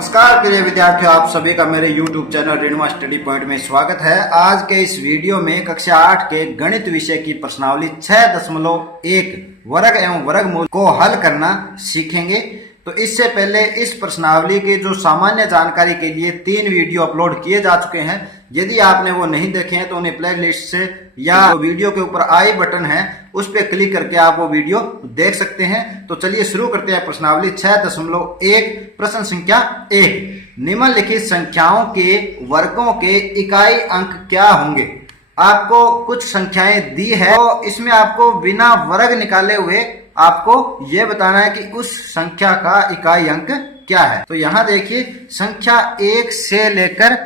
नमस्कार प्रिय विद्यार्थियों, आप सभी का मेरे YouTube चैनल ऋणमा स्टडी पॉइंट में स्वागत है। आज के इस वीडियो में कक्षा 8 के गणित विषय की प्रश्नावली 6.1 वर्ग एवं वर्गमूल को हल करना सीखेंगे। तो इससे पहले इस प्रश्नावली के जो सामान्य जानकारी के लिए 3 वीडियो अपलोड किए जा चुके हैं। यदि आपने वो नहीं देखे हैं तो उन्हें प्ले लिस्ट से या वीडियो के ऊपर आई बटन है उस पर क्लिक करके आप वो वीडियो देख सकते हैं। तो चलिए शुरू करते हैं प्रश्नावली 6.1 प्रश्न संख्या 1। निम्नलिखित संख्याओं के वर्गों के इकाई अंक क्या होंगे। आपको कुछ संख्याएं दी है तो इसमें आपको बिना वर्ग निकाले हुए आपको यह बताना है कि उस संख्या का इकाई अंक क्या है। तो यहाँ देखिए, संख्या 1 से लेकर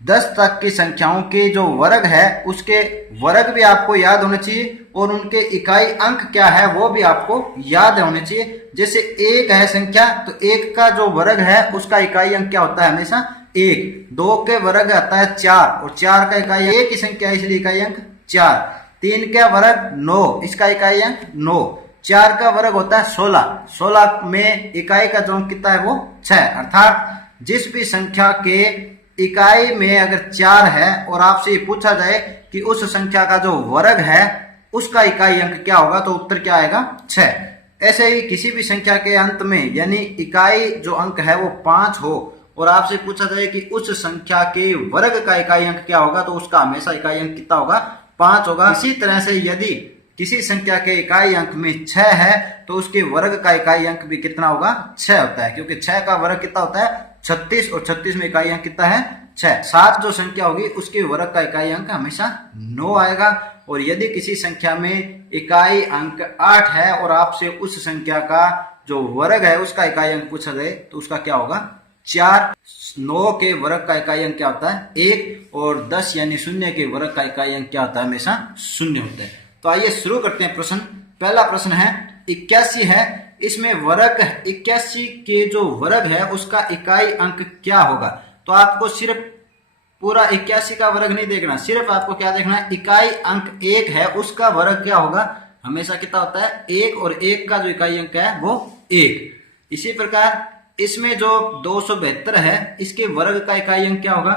10 तक की संख्याओं के जो वर्ग है उसके वर्ग भी आपको याद होने चाहिए और उनके इकाई अंक क्या है वो भी आपको याद होने चाहिए। जैसे 1 है संख्या, तो 1 का जो वर्ग है उसका इकाई अंक क्या होता है, हमेशा 1। 2 के वर्ग आता है 4 और 4 का इकाई 1 की संख्या इसलिए इकाई अंक 4। 3 का वर्ग 9, इसका इकाई अंक 9। 4 का वर्ग होता है 16, 16 में इकाई का जो अंक कितना है वो 6। अर्थात जिस भी संख्या के इकाई में अगर 4 है और आपसे पूछा जाए कि उस संख्या का जो वर्ग है उसका इकाई अंक क्या होगा तो उत्तर क्या आएगा, 6। ऐसे ही किसी भी संख्या के अंत में यानी इकाई जो अंक है वो 5 हो और आपसे पूछा जाए कि उस संख्या के वर्ग का इकाई अंक क्या होगा तो उसका हमेशा इकाई अंक कितना होगा, 5 होगा। इसी तरह से यदि किसी संख्या के इकाई अंक में 6 है तो उसके वर्ग का इकाई अंक भी कितना होगा, 6 होता है, क्योंकि 6 का वर्ग कितना होता है 36 और 36 में इकाई अंक कितना है 6। 7 जो संख्या होगी उसके वर्ग का इकाई अंक हमेशा 9 आएगा। और यदि किसी संख्या में इकाई अंक 8 है और आपसे उस संख्या का जो वर्ग है उसका इकाई अंक पूछा जाए तो उसका क्या होगा, 4। 9 के वर्ग का इकाई अंक क्या होता है, 1। और 10 यानी 0 के वर्ग का इकाई अंक क्या होता है, हमेशा 0 होता है। तो आइए शुरू करते हैं प्रश्न। पहला प्रश्न है 81 है, इसमें वर्ग 81 के जो वर्ग है उसका इकाई अंक क्या होगा। तो आपको सिर्फ पूरा 81 का वर्ग नहीं देखना, सिर्फ आपको क्या देखना है, इकाई अंक 1 है उसका वर्ग क्या होगा, हमेशा कितना होता है 1। और 1 का जो इकाई अंक है वो 1। इसी प्रकार इसमें जो 272 है इसके वर्ग का इकाई अंक क्या होगा।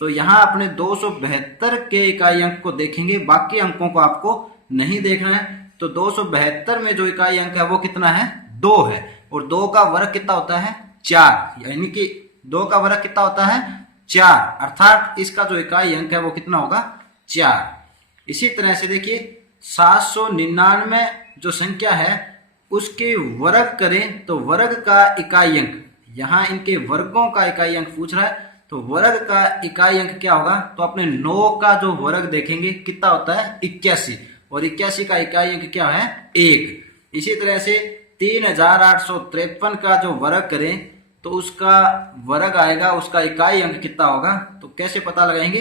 तो यहाँ अपने 272 के इकाई अंक को देखेंगे, बाकी अंकों को आपको नहीं देखना है। तो 272 में जो इकाई अंक है वो कितना है, 2 है। और 2 का वर्ग कितना होता है, 4, यानी कि 2 का वर्ग कितना होता है 4। अर्थात इसका जो इकाई अंक है वो कितना होगा, 4। इसी तरह से देखिए 799 जो संख्या है उसके वर्ग करें तो वर्ग का इकाई अंक, यहाँ इनके वर्गों का इकाई अंक पूछ रहा है तो वर्ग का इकाई अंक क्या होगा। तो अपने 9 का जो वर्ग देखेंगे कितना होता है 81 और 81 का इकाई अंक क्या है 1। इसी तरह से 3853 का जो वर्ग करें तो उसका वर्ग आएगा, उसका इकाई अंक कितना होगा। तो कैसे पता लगाएंगे,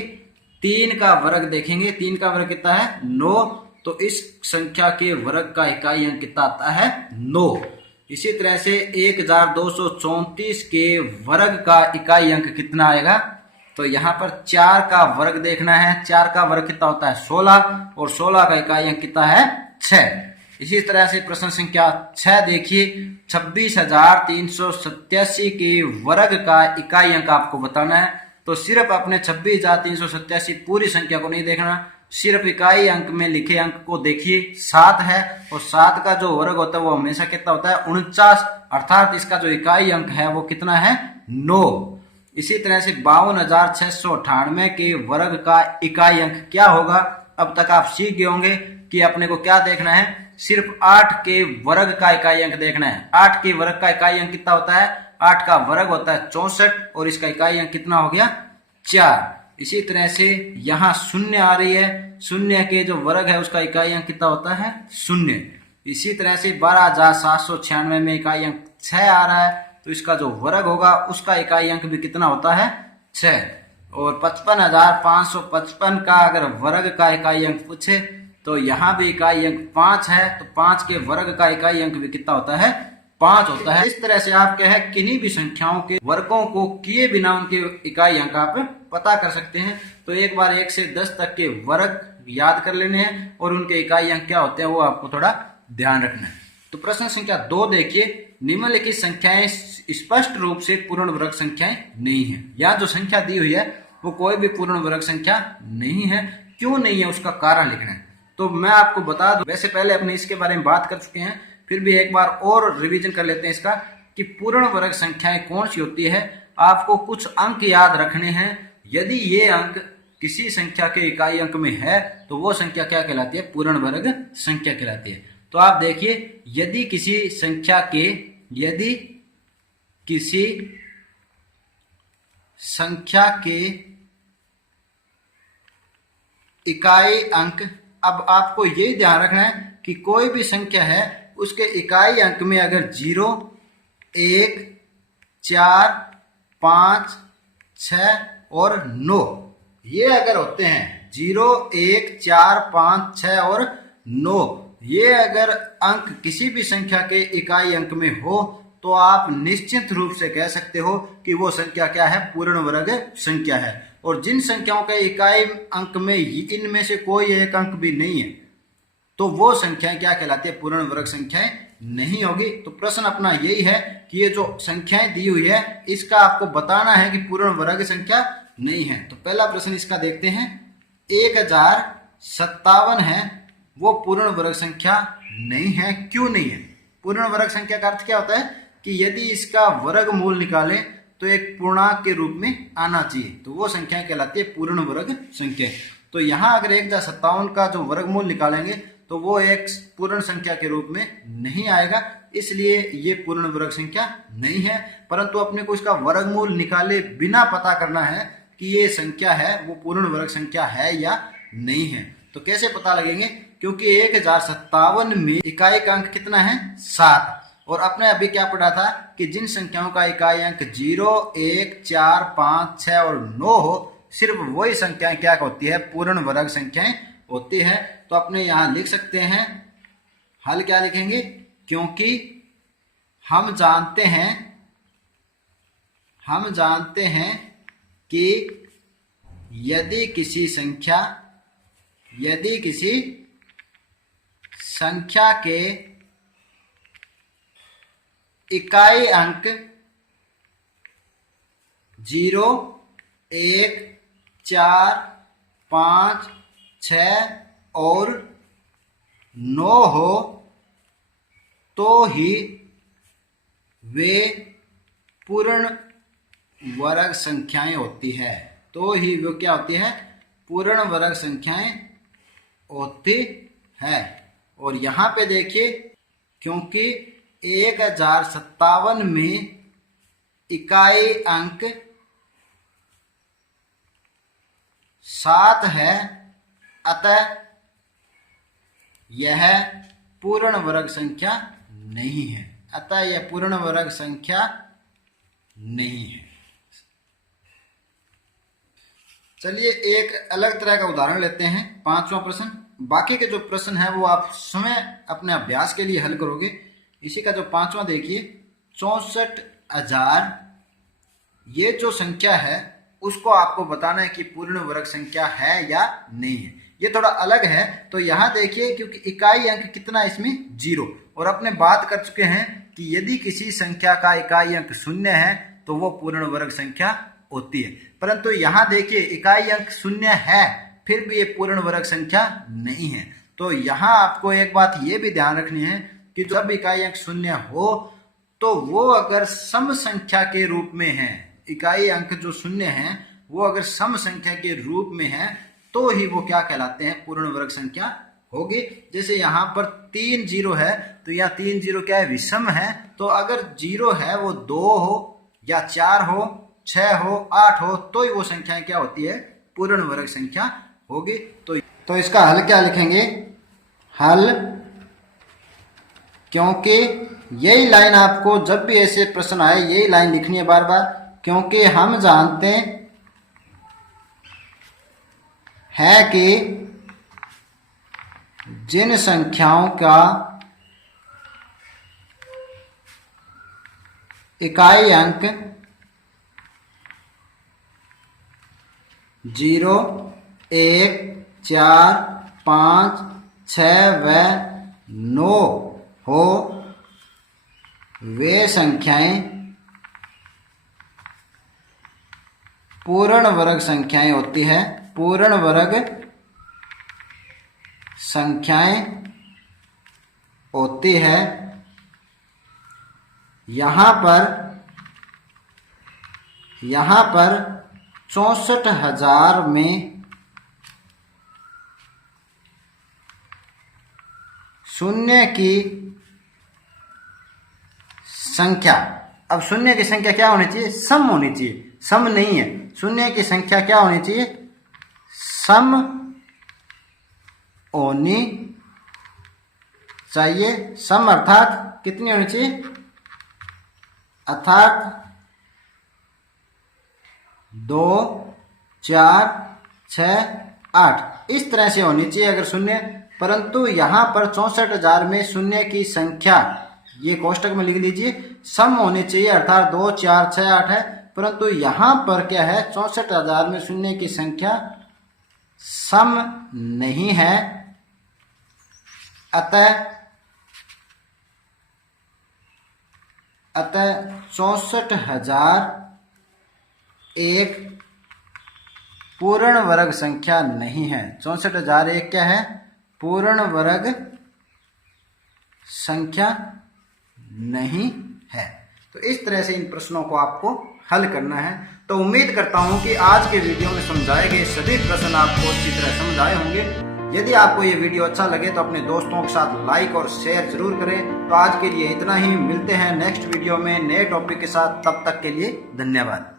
3 का वर्ग देखेंगे, 3 का वर्ग कितना है 9, तो इस संख्या के वर्ग का इकाई अंक कितना आता है 9। इसी तरह से 1234 के वर्ग का इकाई अंक कितना आएगा। तो यहाँ पर 4 का वर्ग देखना है, 4 का वर्ग कितना होता है 16 और 16 का इकाई अंक कितना है 6। इसी तरह से प्रश्न संख्या 6 देखिए, 26,387 के वर्ग का इकाई अंक आपको बताना है। तो सिर्फ अपने 26,387 पूरी संख्या को नहीं देखना, सिर्फ इकाई अंक में लिखे अंक को देखिए। 7 है और 7 का जो वर्ग होता है वो हमेशा कितना होता है 49। अर्थात इसका जो इकाई अंक है वो कितना है 9। इसी तरह से 52,698 के वर्ग का इकाई अंक क्या होगा। अब तक आप सीख गए होंगे कि अपने को क्या देखना है, सिर्फ 8 के वर्ग का इकाई अंक देखना है। 8 के वर्ग का इकाई अंक कितना होता है, 8 का वर्ग होता है 64 और इसका इकाई अंक कितना हो गया 4। इसी तरह से यहाँ 0 आ रही है, 0 के जो वर्ग है उसका इकाई अंक कितना होता है 0। इसी तरह से 12,796 में इकाई अंक 6 आ रहा है तो इसका जो वर्ग होगा उसका इकाई अंक भी कितना होता है 6। और 55,555 का अगर वर्ग का इकाई अंक पूछे तो यहाँ भी इकाई अंक 5 है, तो 5 के वर्ग का इकाई अंक भी कितना होता है 5 होता है। इस तरह से आप क्या है किन्हीं भी संख्याओं के वर्गों को किए बिना उनके इकाई अंक आप पता कर सकते हैं। तो एक बार 1 से 10 तक के वर्ग याद कर लेने हैं और उनके इकाई अंक क्या होते हैं वो आपको थोड़ा ध्यान रखना है। तो प्रश्न संख्या 2 देखिए, निम्नलिखित संख्याएं स्पष्ट रूप से पूर्ण वर्ग संख्याएं नहीं है। या जो संख्या दी हुई है वो कोई भी पूर्ण वर्ग संख्या नहीं है। क्यों नहीं है उसका कारण लिखना है। तो मैं आपको बता दूं, वैसे पहले अपने इसके बारे में बात कर चुके हैं, फिर भी एक बार और रिवीजन कर लेते हैं इसका कि पूर्ण वर्ग संख्याएं कौन सी होती है। आपको कुछ अंक याद रखने हैं। यदि ये अंक किसी संख्या के इकाई अंक में है तो वो संख्या क्या कहलाती है, पूर्ण वर्ग संख्या कहलाती है। तो आप देखिए, यदि किसी संख्या के इकाई अंक, अब आपको यही ध्यान रखना है कि कोई भी संख्या है उसके इकाई अंक में अगर 0, 1, 4, 5, 6 और 9 ये अगर होते हैं, 0, 1, 4, 5, 6 और 9 ये अगर अंक किसी भी संख्या के इकाई अंक में हो तो आप निश्चित रूप से कह सकते हो कि वो संख्या क्या है, पूर्ण वर्ग संख्या है। और जिन संख्याओं के इकाई अंक में इनमें से कोई एक अंक भी नहीं है तो वो संख्याएं क्या कहलाती है, पूर्ण वर्ग संख्याएं नहीं होगी। तो प्रश्न अपना यही है कि ये जो संख्याएं दी हुई है इसका आपको बताना है कि पूर्ण वर्ग संख्या नहीं है। तो पहला प्रश्न इसका देखते हैं। 1057 है, वो पूर्ण वर्ग संख्या नहीं है। क्यों नहीं है? पूर्ण वर्ग संख्या का अर्थ क्या होता है कि यदि इसका वर्गमूल निकाले तो एक पूर्णांक के रूप में आना चाहिए, तो वो संख्याएं कहलाती है पूर्ण वर्ग संख्या। तो यहाँ अगर 1057 का जो वर्गमूल निकालेंगे तो वो एक पूर्ण संख्या के रूप में नहीं आएगा, इसलिए ये पूर्ण वर्ग संख्या नहीं है। परंतु अपने को इसका वर्गमूल निकाले बिना पता करना है कि ये संख्या है वो पूर्ण वर्ग संख्या है या नहीं है। तो कैसे पता लगेंगे? क्योंकि 1057 में इकाई का अंक कितना है, 7। और अपने अभी क्या पढ़ा था कि जिन संख्याओं का इकाई अंक 0, 1, 4, 5, 6 और 9 हो, सिर्फ वही संख्याएं क्या होती है, पूर्ण वर्ग संख्याएं होती है। तो अपने यहां लिख सकते हैं, हल क्या लिखेंगे? क्योंकि हम जानते हैं कि यदि किसी संख्या के इकाई अंक 0, 1, 4, 5, 6 और 9 हो तो ही वे पूर्ण वर्ग संख्याएं होती है। तो ही वो क्या होती है, पूर्ण वर्ग संख्याएं होती है। और यहां पे देखिए, क्योंकि 1057 में इकाई अंक 7 है, अतः यह पूर्ण वर्ग संख्या नहीं है। अतः यह पूर्ण वर्ग संख्या नहीं है। चलिए एक अलग तरह का उदाहरण लेते हैं, 5वां प्रश्न। बाकी के जो प्रश्न है वो आप स्वयं अपने अभ्यास के लिए हल करोगे। इसी का जो 5वां देखिए, 64,000 ये जो संख्या है उसको आपको बताना है कि पूर्ण वर्ग संख्या है या नहीं है। ये थोड़ा अलग है। तो यहाँ देखिए, क्योंकि इकाई अंक कितना है इसमें, 0। और अपने बात कर चुके हैं कि यदि किसी संख्या का इकाई अंक 0 है तो वो पूर्ण वर्ग संख्या होती है। परंतु यहाँ देखिए, इकाई अंक 0 है फिर भी ये पूर्ण वर्ग संख्या नहीं है। तो यहाँ आपको एक बात ये भी ध्यान रखनी है कि जब इकाई अंक 0 हो तो वो अगर सम संख्या के रूप में है, इकाई अंक जो 0 है वो अगर सम संख्या के रूप में है तो ही वो क्या कहलाते हैं, पूर्ण वर्ग संख्या होगी। जैसे यहाँ पर 3 0 है तो यहाँ 3 0 क्या है, विषम है। तो अगर 0 है वो 2 हो या 4 हो, 6 हो, 8 हो तो ही वो संख्याएं क्या होती है, पूर्ण वर्ग संख्या होगी। तो इसका हल क्या लिखेंगे? हल, क्योंकि यही लाइन आपको जब भी ऐसे प्रश्न आए यही लाइन लिखनी है बार बार। क्योंकि हम जानते हैं कि जिन संख्याओं का इकाई अंक 0, 1, 4, 5, 6 व 9 हो वे संख्याएं पूर्ण वर्ग संख्याएं होती है, पूर्ण वर्ग संख्याएं होती है। यहां पर 64,000 में शून्य की संख्या, अब शून्य की संख्या क्या होनी चाहिए? सम होनी चाहिए, सम नहीं है। शून्य की संख्या क्या होनी चाहिए? सम होनी चाहिए। सम अर्थात कितनी होनी चाहिए? अर्थात 2, 4, 6, 8 इस तरह से होनी चाहिए अगर शून्य। परंतु यहां पर 64,000 में शून्य की संख्या, ये कोष्टक में लिख लीजिए, सम होनी चाहिए अर्थात 2, 4, 6, 8 है। परंतु यहां पर क्या है? 64,000 में शून्य की संख्या सम नहीं है। अतः 64,000 एक पूर्ण वर्ग संख्या नहीं है। 64,000 एक क्या है? पूर्ण वर्ग संख्या नहीं है। तो इस तरह से इन प्रश्नों को आपको हल करना है। तो उम्मीद करता हूं कि आज के वीडियो में समझाए गए सभी प्रश्न आपको अच्छी तरह समझ आए होंगे। यदि आपको ये वीडियो अच्छा लगे तो अपने दोस्तों के साथ लाइक और शेयर जरूर करें। तो आज के लिए इतना ही, मिलते हैं नेक्स्ट वीडियो में नए टॉपिक के साथ। तब तक के लिए धन्यवाद।